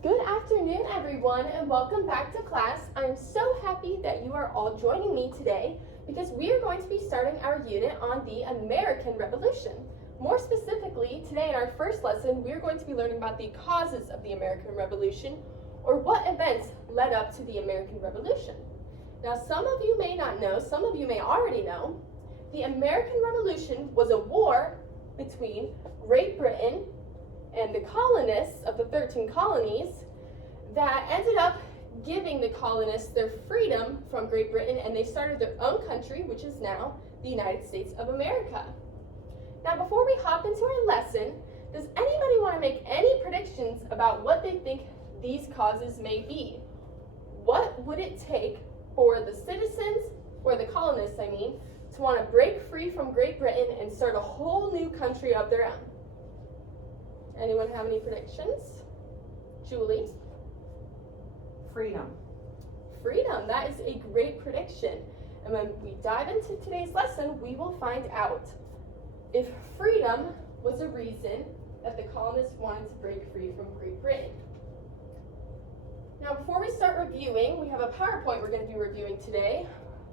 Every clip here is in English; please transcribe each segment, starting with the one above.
Good afternoon, everyone, and welcome back to class. I'm so happy that you are all joining me today because we are going to be starting our unit on the American Revolution. More specifically, today in our first lesson, we are going to be learning about the causes of the American Revolution, or what events led up to the American Revolution. Now, some of you may not know, some of you may already know, the American Revolution was a war between Great Britain and the colonists of the 13 colonies that ended up giving the colonists their freedom from Great Britain, and they started their own country, which is now the United States of America. Now, before we hop into our lesson, does anybody want to make any predictions about what they think these causes may be? What would it take for the citizens, or the colonists, to want to break free from Great Britain and start a whole new country of their own? Anyone have any predictions? Julie? Freedom. Freedom, that is a great prediction. And when we dive into today's lesson, we will find out if freedom was a reason that the colonists wanted to break free from Great Britain. Now, before we start reviewing, we have a PowerPoint we're going to be reviewing today.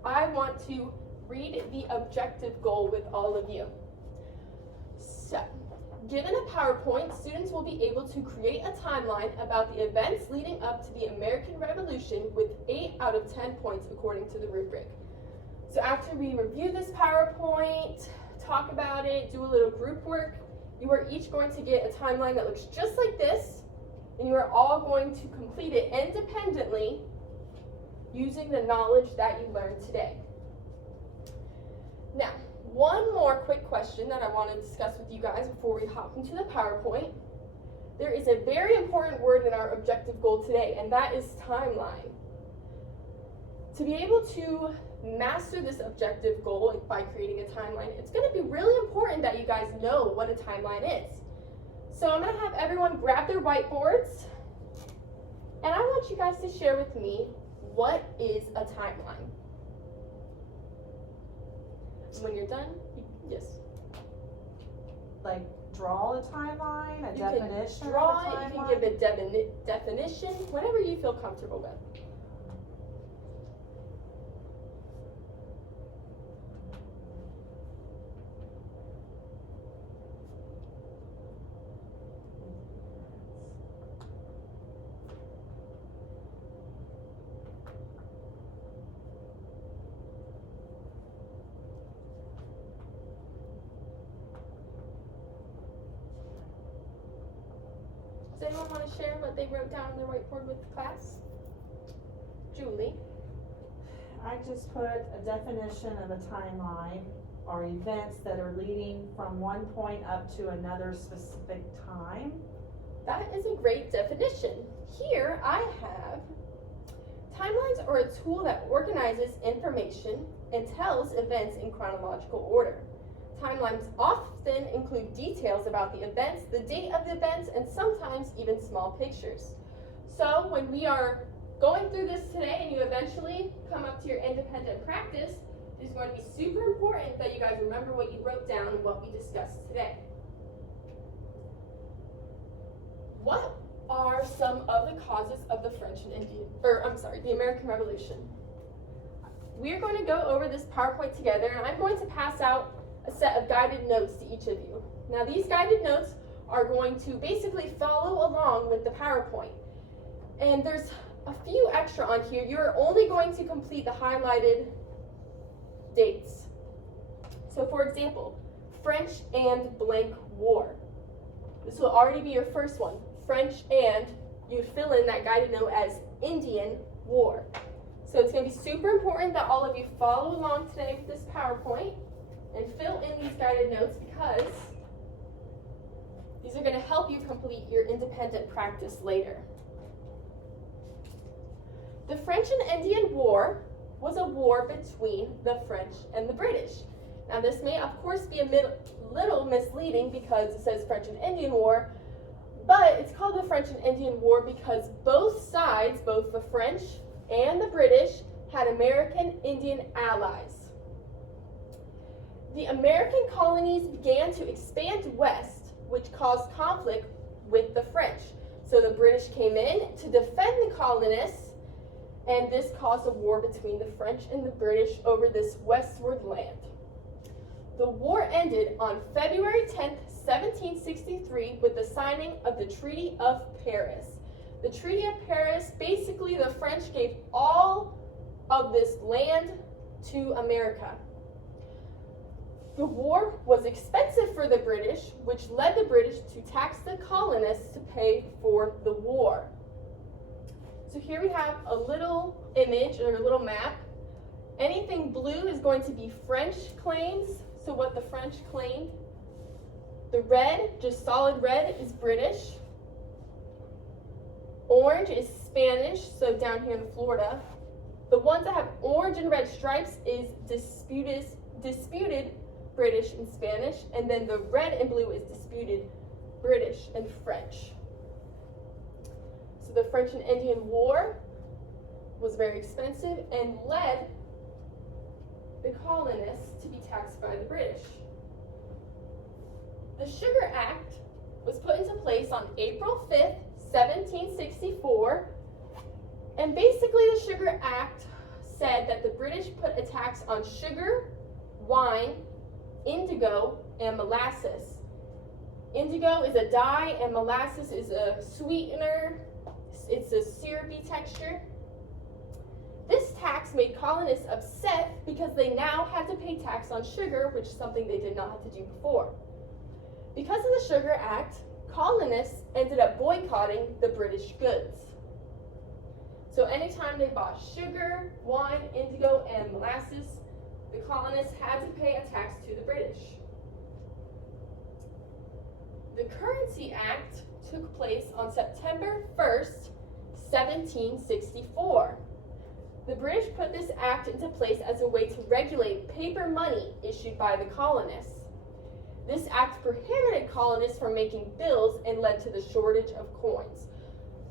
I want to read the objective goal with all of you. So, given a PowerPoint, students will be able to create a timeline about the events leading up to the American Revolution with 8 out of 10 points according to the rubric. So after we review this PowerPoint, talk about it, do a little group work, you are each going to get a timeline that looks just like this, and you are all going to complete it independently using the knowledge that you learned today. Now, one more quick question that I want to discuss with you guys before we hop into the PowerPoint. There is a very important word in our objective goal today, and that is timeline. To be able to master this objective goal by creating a timeline, it's going to be really important that you guys know what a timeline is. So I'm going to have everyone grab their whiteboards, and I want you guys to share with me, what is a timeline? When you're done, yes. Like draw a timeline, a You definition can draw of a it, you timeline? can give a definition, whatever you feel comfortable with. Does anyone want to share what they wrote down on their whiteboard with the class? Julie? I just put a definition of a timeline are events that are leading from one point up to another specific time. That is a great definition. Here I have, timelines are a tool that organizes information and tells events in chronological order. Timelines often include details about the events, the date of the events, and sometimes even small pictures. So when we are going through this today and you eventually come up to your independent practice, it is going to be super important that you guys remember what you wrote down and what we discussed today. What are some of the causes of the the American Revolution? We're going to go over this PowerPoint together, and I'm going to pass out a set of guided notes to each of you. Now, these guided notes are going to basically follow along with the PowerPoint. And there's a few extra on here. You're only going to complete the highlighted dates. So, for example, French and blank war. This will already be your first one. French and, you fill in that guided note as Indian War. So it's going to be super important that all of you follow along today with this PowerPoint and fill in these guided notes, because these are going to help you complete your independent practice later. The French and Indian War was a war between the French and the British. Now, this may of course be a little misleading because it says French and Indian War, but it's called the French and Indian War because both sides, both the French and the British, had American Indian allies. The American colonies began to expand west, which caused conflict with the French. So the British British came in to defend the colonists, and this caused a war between the French and the British over this westward land. The war ended on February 10th, 1763 with the signing of the Treaty of Paris. The Treaty of Paris, basically the French gave all of this land to America. The war was expensive for the British, which led the British to tax the colonists to pay for the war. So here we have a little image or a little map. Anything blue is going to be French claims, so what the French claimed. The red, just solid red, is British. Orange is Spanish, so down here in Florida. The ones that have orange and red stripes is disputed British and Spanish, and then the red and blue is disputed British and French. So the French and Indian War was very expensive and led the colonists to be taxed by the British. The Sugar Act was put into place on April 5th, 1764, and basically the Sugar Act said that the British put a tax on sugar, wine, indigo, and molasses. Indigo is a dye and molasses is a sweetener. It's a syrupy texture. This tax made colonists upset because they now had to pay tax on sugar, which is something they did not have to do before. Because of the Sugar Act, colonists ended up boycotting the British goods. So anytime they bought sugar, wine, indigo, and molasses, the colonists had to pay a tax to the British. The Currency Act took place on September 1st, 1764. The British put this act into place as a way to regulate paper money issued by the colonists. This act prohibited colonists from making bills and led to the shortage of coins.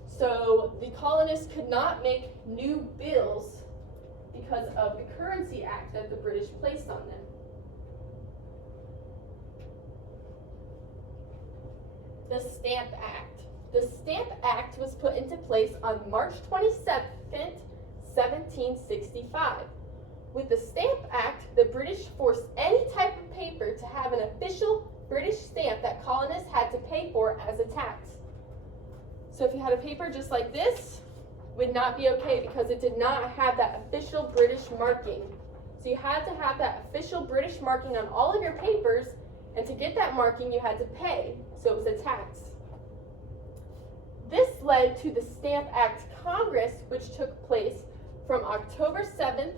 So the colonists could not make new bills because of the Currency Act that the British placed on them. The Stamp Act. The Stamp Act was put into place on March 22nd, 1765. With the Stamp Act, the British forced any type of paper to have an official British stamp that colonists had to pay for as a tax. So if you had a paper just like this, would not be okay because it did not have that official British marking. So you had to have that official British marking on all of your papers, and to get that marking you had to pay, so it was a tax. This led to the Stamp Act Congress, which took place from October 7th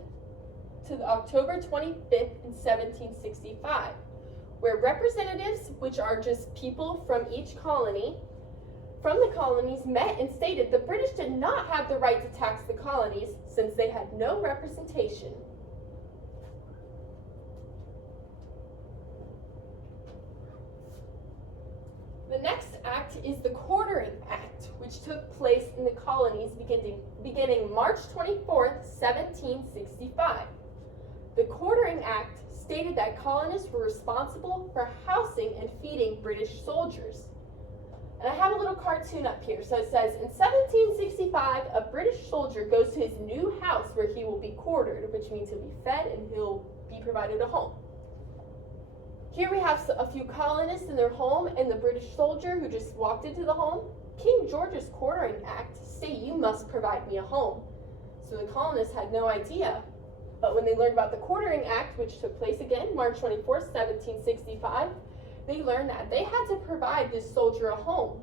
to October 25th in 1765, where representatives, which are just people from each colony, from the colonies met and stated the British did not have the right to tax the colonies since they had no representation. The next act is the Quartering Act, which took place in the colonies beginning March 24th, 1765. The Quartering Act stated that colonists were responsible for housing and feeding British soldiers. And I have a little cartoon up here. So it says, in 1765, a British soldier goes to his new house where he will be quartered, which means he'll be fed and he'll be provided a home. Here we have a few colonists in their home and the British soldier who just walked into the home. King George's Quartering Act states you must provide me a home. So the colonists had no idea. But when they learned about the Quartering Act, which took place again, March 24th, 1765, they learned that they had to provide this soldier a home.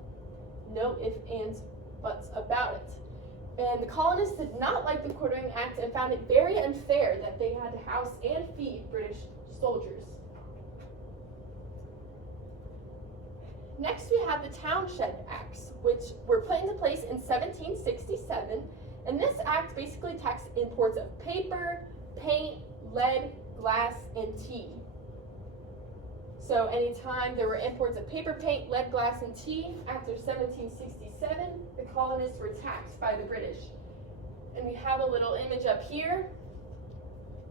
No ifs, ands, buts about it. And the colonists did not like the Quartering Act and found it very unfair that they had to house and feed British soldiers. Next, we have the Townshend Acts, which were put into place in 1767. And this act basically taxed imports of paper, paint, lead, glass, and tea. So anytime there were imports of paper, paint, lead, glass, and tea, after 1767, the colonists were taxed by the British. And we have a little image up here.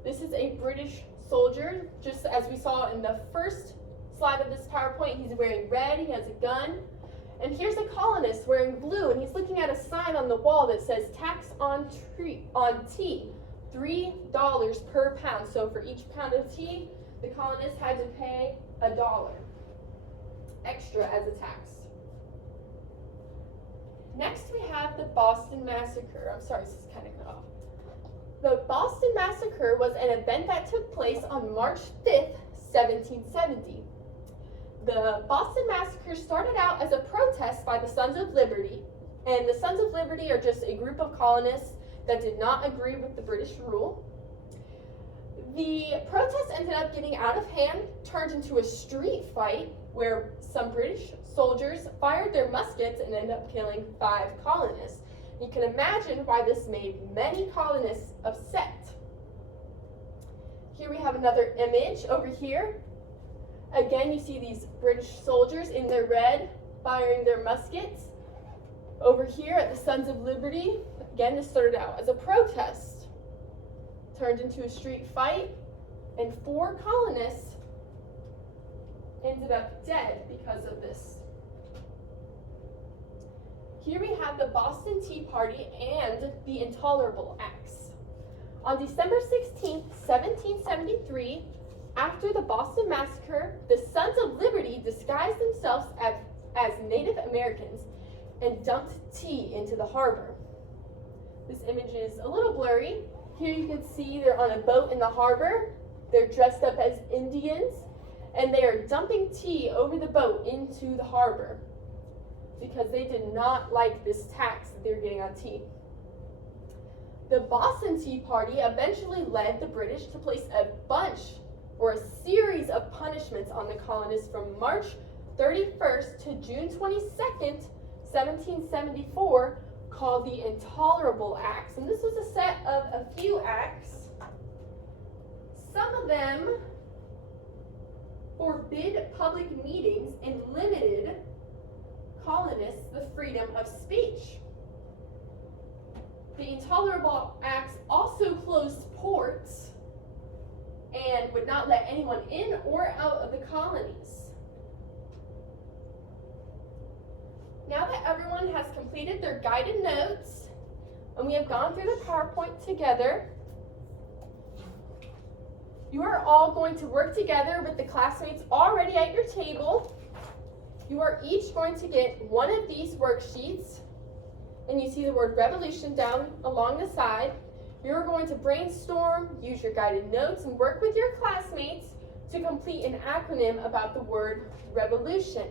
This is a British soldier, just as we saw in the first slide of this PowerPoint. He's wearing red, he has a gun. And here's a colonist wearing blue, and he's looking at a sign on the wall that says tax on tea, $3 per pound. So for each pound of tea, the colonists had to pay $1 extra as a tax. Next we have the Boston Massacre. I'm sorry, this is kind of cut off. The Boston Massacre was an event that took place on March 5th, 1770. The Boston Massacre started out as a protest by the Sons of Liberty, and the Sons of Liberty are just a group of colonists that did not agree with the British rule. The protest ended up getting out of hand, turned into a street fight where some British soldiers fired their muskets and ended up killing 5 colonists. You can imagine why this made many colonists upset. Here we have another image over here. Again, you see these British soldiers in their red firing their muskets. Over here at the Sons of Liberty, again, this started out as a protest, turned into a street fight, and 4 colonists ended up dead because of this. Here we have the Boston Tea Party and the Intolerable Acts. On December 16, 1773, after the Boston Massacre, the Sons of Liberty disguised themselves as Native Americans and dumped tea into the harbor. This image is a little blurry. Here you can see they're on a boat in the harbor. They're dressed up as Indians, and they are dumping tea over the boat into the harbor because they did not like this tax that they were getting on tea. The Boston Tea Party eventually led the British to place a series of punishments on the colonists from March 31st to June 22nd, 1774, called the Intolerable Acts. And this was a set of a few acts. Some of them forbid public meetings and limited colonists the freedom of speech. The Intolerable Acts also closed ports and would not let anyone in or out of the colonies. Now that everyone has completed their guided notes and we have gone through the PowerPoint together, you are all going to work together with the classmates already at your table. You are each going to get one of these worksheets, and you see the word revolution down along the side. You're going to brainstorm, use your guided notes, and work with your classmates to complete an acronym about the word revolution.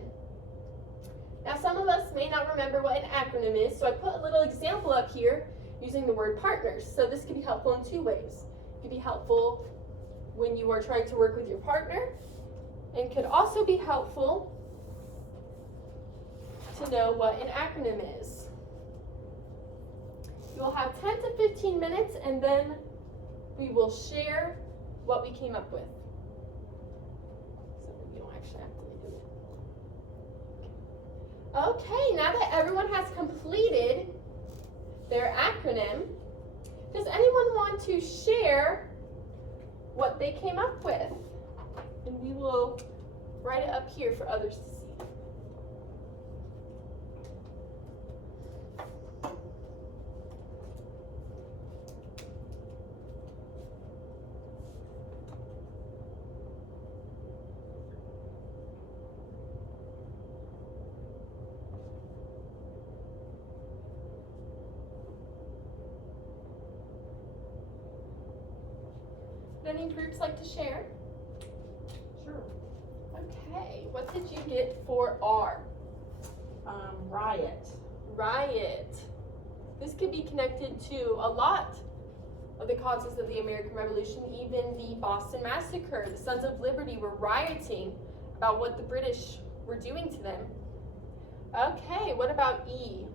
Now, some of us may not remember what an acronym is, so I put a little example up here using the word partners. So this can be helpful in 2 ways. It could be helpful when you are trying to work with your partner, and could also be helpful to know what an acronym is. You will have 10 to 15 minutes, and then we will share what we came up with. So you don't actually have to do it. Okay, now that everyone has completed their acronym, does anyone want to share what they came up with? And we will write it up here for others to see. Any groups like to share? Sure. Okay, what did you get for R? Riot. Riot. This could be connected to a lot of the causes of the American Revolution, even the Boston Massacre. The Sons of Liberty were rioting about what the British were doing to them. Okay, what about E?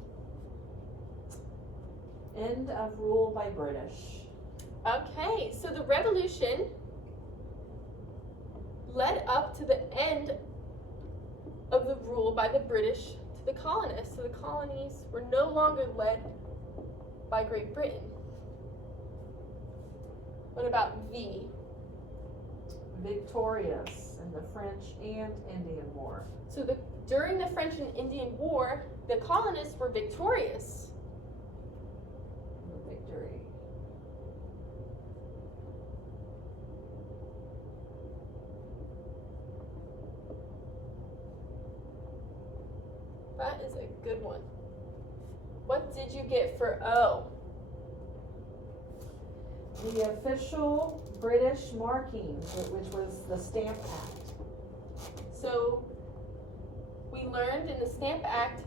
End of rule by British. Okay, so the revolution led up to the end of the rule by the British to the colonists. So the colonies were no longer led by Great Britain. What about V? Victorious in the French and Indian War. So during the French and Indian War, the colonists were victorious. Victory. That is a good one. What did you get for O? The official British marking, which was the Stamp Act. So we learned in the Stamp Act,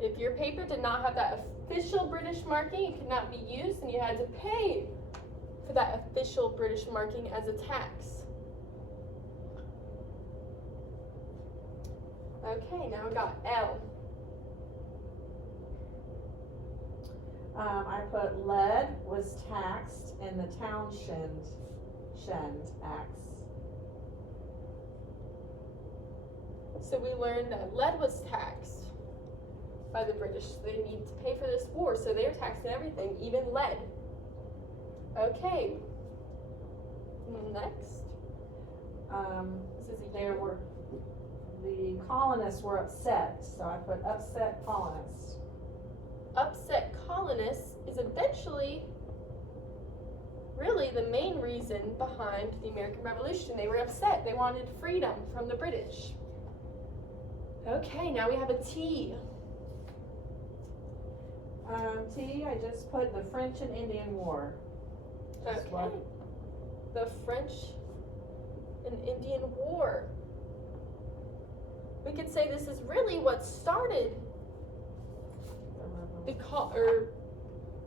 if your paper did not have that official British marking, it could not be used, and you had to pay for that official British marking as a tax. Okay, now we got L. I put lead was taxed in the Townshend Acts. So we learned that lead was taxed by the British. They need to pay for this war, so they're taxing everything, even lead. Okay. Next. This is a There were, the colonists were upset, so I put upset colonists. upset colonists is eventually really the main reason behind the American Revolution. They were upset. They wanted freedom from the British. Okay, now we have a T. T, I just put the French and Indian War. Just Okay. what- The French and Indian War. We could say this is really what started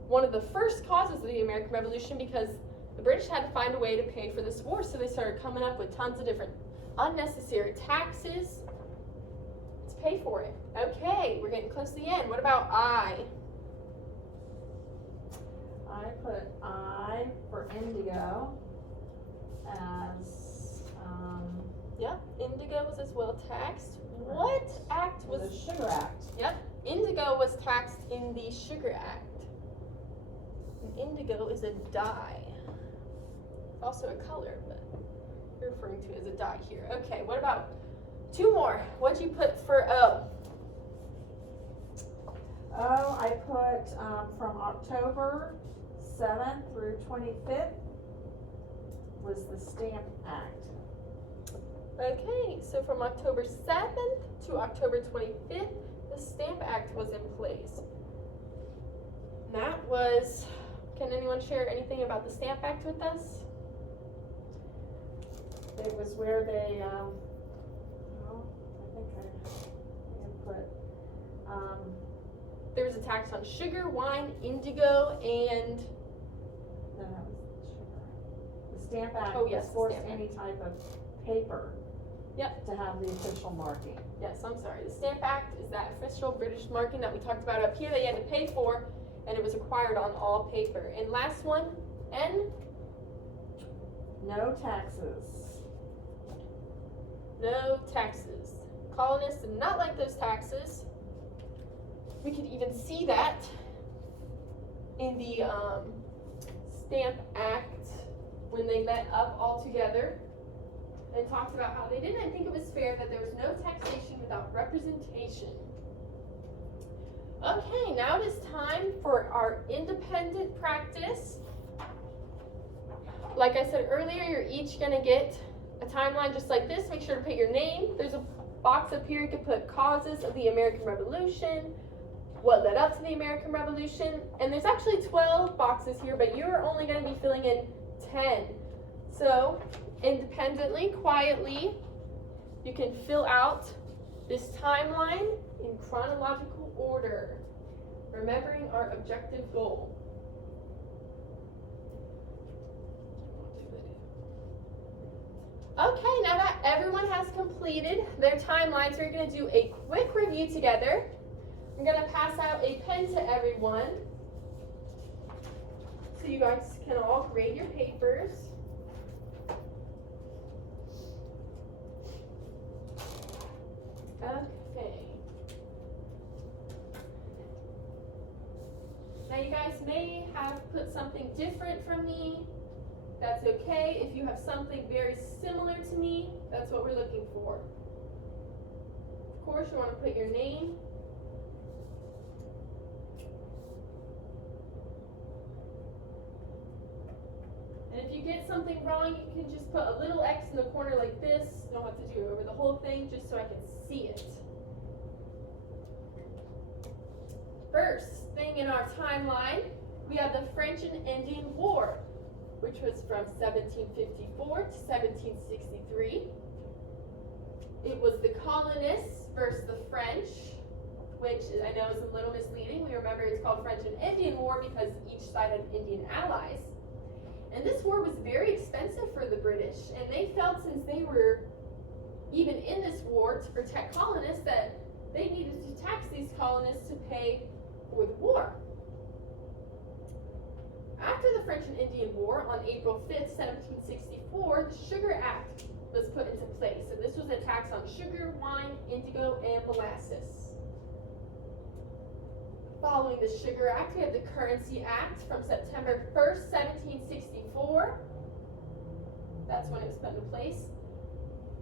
one of the first causes of the American Revolution, because the British had to find a way to pay for this war, so they started coming up with tons of different unnecessary taxes to pay for it. Okay, we're getting close to the end. What about I? I put I for indigo as, Yep, indigo was as well taxed. What act was the Sugar Act. Yep, indigo was taxed in the Sugar Act. And indigo is a dye. It's also a color, but you're referring to it as a dye here. Okay, what about two more? What'd you put for O? Oh, I put, from October 7th through 25th was the Stamp Act. Okay, so from October 7th to October 25th, the Stamp Act was in place. And that was, can anyone share anything about the Stamp Act with us? It was where they, I think I put, There was a tax on sugar, wine, indigo, and no, that was sugar. The Stamp Act Oh, yes, was the forced Stamp Act. any type of paper. Yep. To have the official marking. yes, I'm sorry. The Stamp Act is that official British marking that we talked about up here that you had to pay for, and it was required on all paper. And last one, N, No taxes. no taxes. Colonists did not like those taxes. We could even see that in the Stamp Act when they met up all together and talked about how they didn't think it was fair that there was no taxation without representation. Okay, now it is time for our independent practice. Like I said earlier, you're each gonna get a timeline just like this. Make sure to put your name. There's a box up here you can put causes of the American Revolution, what led up to the American Revolution, and there's actually 12 boxes here, but you're only gonna be filling in 10. So, independently, quietly, you can fill out this timeline in chronological order, remembering our objective goal. Okay, now that everyone has completed their timelines, we're going to do a quick review together. I'm going to pass out a pen to everyone so you guys can all grade your papers. Okay. Now you guys may have put something different from me. That's okay. If you have something very similar to me, that's what we're looking for. Of course, you want to put your name if you get something wrong, you can just put a little X in the corner like this. You don't have to do it over the whole thing, just so I can see it. First thing in our timeline, we have the French and Indian War, which was from 1754 to 1763. It was the colonists versus the French, which I know is a little misleading. We remember it's called French and Indian War because each side had Indian allies. And this war was very expensive for the British, and they felt since they were even in this war to protect colonists that they needed to tax these colonists to pay for the war. After the French and Indian War, on April 5th, 1764, the Sugar Act was put into place. And this was a tax on sugar, wine, indigo, and molasses. Following the Sugar Act, we have the Currency Act from September 1st, 1764. That's when it was put into place.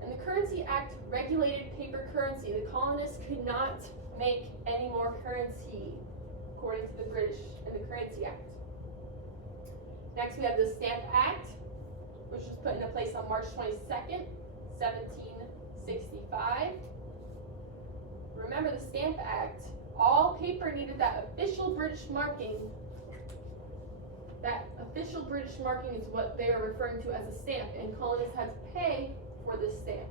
And the Currency Act regulated paper currency. The colonists could not make any more currency, according to the British and the Currency Act. Next, we have the Stamp Act, which was put into place on March 22nd, 1765. Remember the Stamp Act, all paper needed that official British marking. That official British marking is what they are referring to as a stamp, and colonists had to pay for this stamp.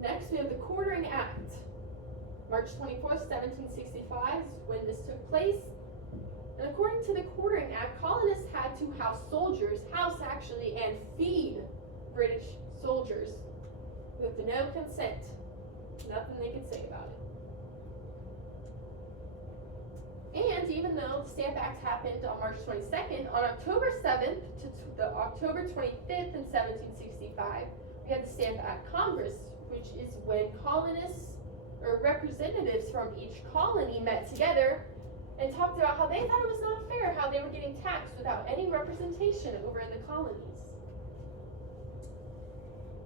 Next, we have the Quartering Act. March 24th, 1765 is when this took place. And according to the Quartering Act, colonists had to house actually, and feed British soldiers with no consent. Nothing they could say about it. And even though the Stamp Act happened on March 22nd, on October 7th to the October 25th in 1765, we had the Stamp Act Congress, which is when colonists or representatives from each colony met together and talked about how they thought it was not fair how they were getting taxed without any representation over in the colonies.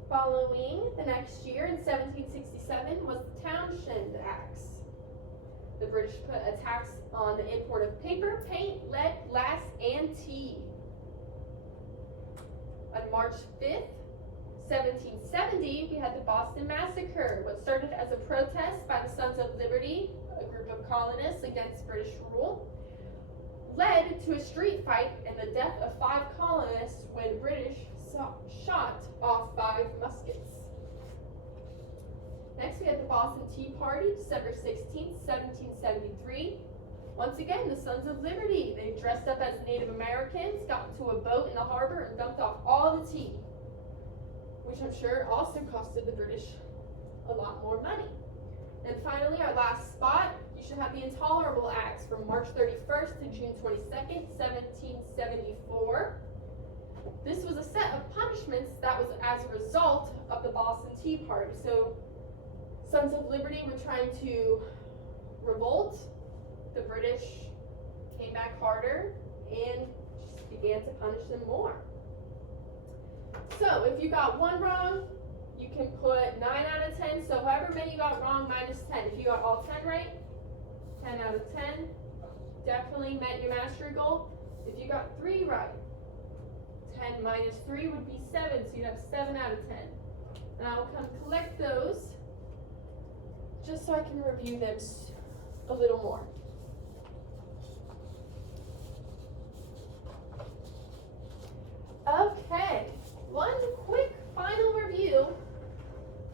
Following the next year in 1767 was the Townshend Acts. The British put a tax on the import of paper, paint, lead, glass, and tea. On March 5th, 1770, we had the Boston Massacre, what started as a protest by the Sons of Liberty, a group of colonists against British rule, led to a street fight and the death of 5 colonists when British shot off 5 muskets. Next, we had the Boston Tea Party, December 16th, 1773. Once again, the Sons of Liberty, they dressed up as Native Americans, got into a boat in the harbor, and dumped off all the tea, which I'm sure also costed the British a lot more money. And finally, our last spot, you should have the Intolerable Acts from March 31st to June 22nd, 1774. This was a set of punishments that was as a result of the Boston Tea Party. So, Sons of Liberty were trying to revolt. The British came back harder and just began to punish them more. So, if you got 1 wrong, you can put 9 out of 10. So, however many you got wrong, minus 10. If you got all 10 right, 10 out of 10. Definitely met your mastery goal. If you got 3 right, 10 minus 3 would be 7. So, you'd have 7 out of 10. And I will come collect those just so I can review them a little more. Okay, one quick final review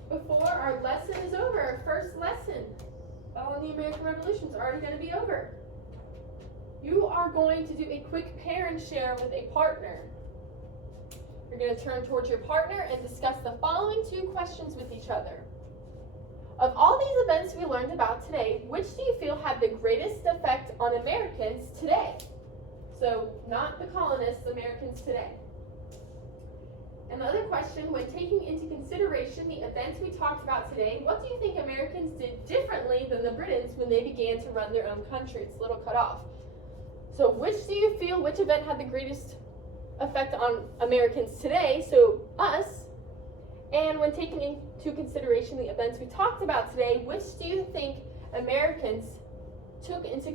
before our lesson is over. Our first lesson on the American Revolution is already going to be over. You are going to do a quick pair and share with a partner. You're going to turn towards your partner and discuss the following 2 questions with each other. Of all these events we learned about today, which do you feel had the greatest effect on Americans today? So, not the colonists, Americans today. Another question, when taking into consideration the events we talked about today, what do you think Americans did differently than the Britons when they began to run their own country? It's a little cut off. So, which event had the greatest effect on Americans today, so us? And when taking into consideration the events we talked about today, which do you think Americans took into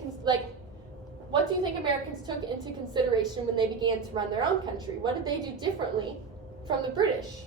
what do you think Americans took into consideration when they began to run their own country? What did they do differently from the British?